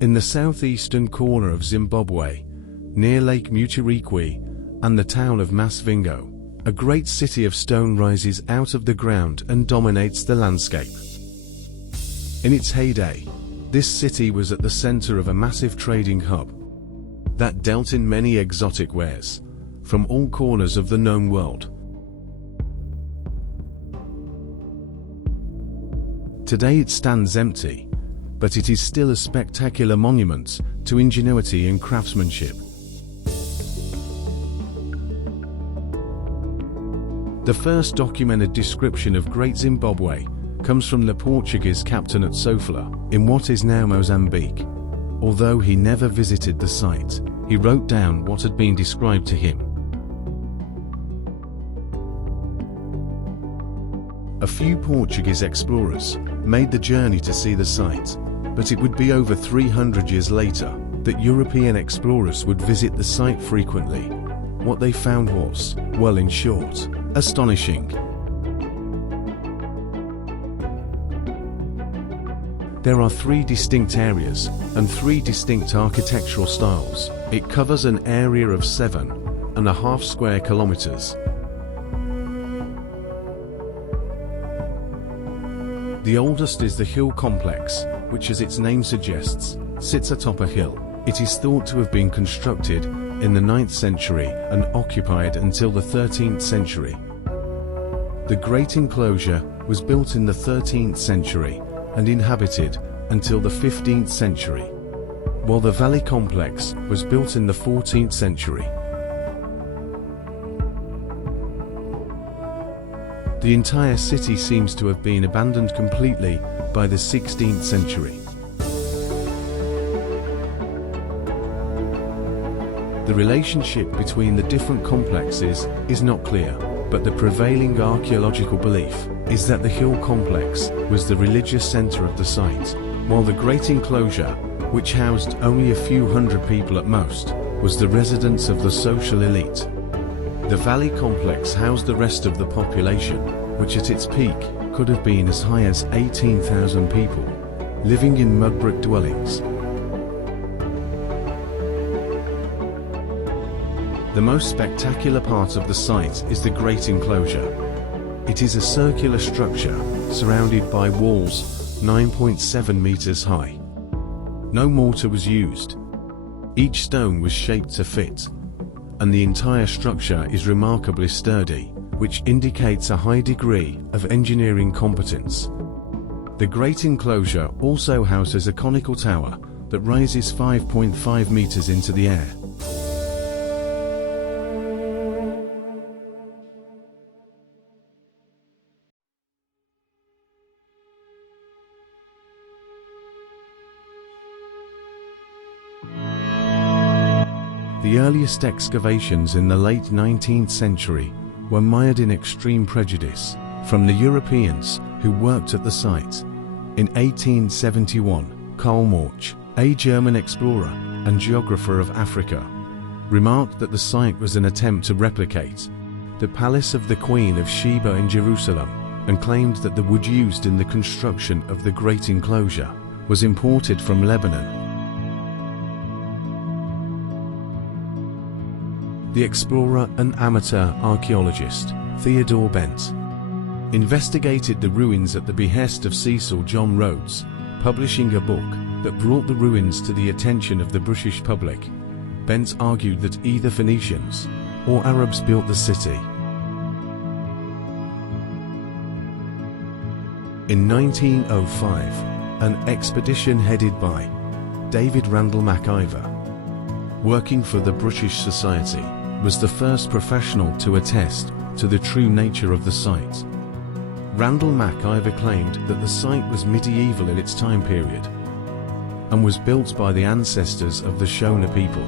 In the southeastern corner of Zimbabwe, near Lake Mutirikwi and the town of Masvingo, a great city of stone rises out of the ground and dominates the landscape. In its heyday, this city was at the center of a massive trading hub that dealt in many exotic wares from all corners of the known world. Today it stands empty, but it is still a spectacular monument to ingenuity and craftsmanship. The first documented description of Great Zimbabwe comes from the Portuguese captain at Sofala, in what is now Mozambique. Although he never visited the site, he wrote down what had been described to him. A few Portuguese explorers made the journey to see the site, but it would be over 300 years later that European explorers would visit the site frequently. What they found was, well, in short, astonishing. There are 3 distinct areas and 3 distinct architectural styles. It covers an area of 7.5 square kilometers. The oldest is the hill complex, which, as its name suggests, sits atop a hill. It is thought to have been constructed in the 9th century and occupied until the 13th century. The Great Enclosure was built in the 13th century and inhabited until the 15th century, while the Valley Complex was built in the 14th century. The entire city seems to have been abandoned completely by the 16th century. The relationship between the different complexes is not clear, but the prevailing archaeological belief is that the hill complex was the religious center of the site, while the Great Enclosure, which housed only a few hundred people at most, was the residence of the social elite. The Valley Complex housed the rest of the population, which at its peak could have been as high as 18,000 people, living in mud brick dwellings. The most spectacular part of the site is the Great Enclosure. It is a circular structure surrounded by walls 9.7 meters high. No mortar was used. Each stone was shaped to fit, and the entire structure is remarkably sturdy, which indicates a high degree of engineering competence. The Great Enclosure also houses a conical tower that rises 5.5 meters into the air. The earliest excavations in the late 19th century were mired in extreme prejudice from the Europeans who worked at the site. In 1871, Karl Marx, a German explorer and geographer of Africa, remarked that the site was an attempt to replicate the palace of the Queen of Sheba in Jerusalem, and claimed that the wood used in the construction of the Great Enclosure was imported from Lebanon. The explorer and amateur archaeologist Theodore Bent investigated the ruins at the behest of Cecil John Rhodes, publishing a book that brought the ruins to the attention of the British public. Bent argued that either Phoenicians or Arabs built the city. In 1905, an expedition headed by David Randall MacIver, working for the British Society, was the first professional to attest to the true nature of the site. Randall MacIver claimed that the site was medieval in its time period and was built by the ancestors of the Shona people.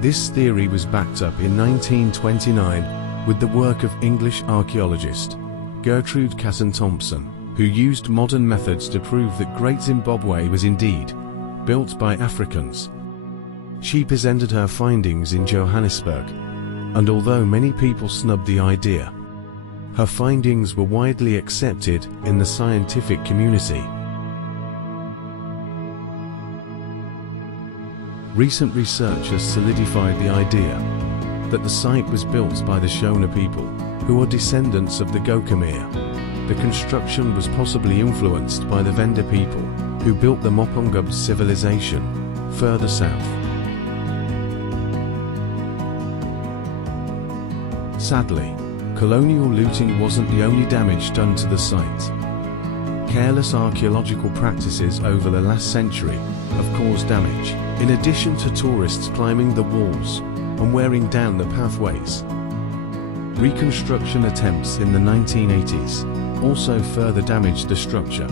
This theory was backed up in 1929 with the work of English archaeologist Gertrude Casson Thompson, who used modern methods to prove that Great Zimbabwe was indeed built by Africans. She presented her findings in Johannesburg, and although many people snubbed the idea, Her findings were widely accepted in the scientific community. Recent research has solidified the idea that the site was built by the Shona people, who are descendants of the Gokamir. The construction was possibly influenced by the Venda people, who built the Mopongub civilization further south. Sadly, colonial looting wasn't the only damage done to the site. Careless archaeological practices over the last century have caused damage, in addition to tourists climbing the walls and wearing down the pathways. Reconstruction attempts in the 1980s also further damaged the structure.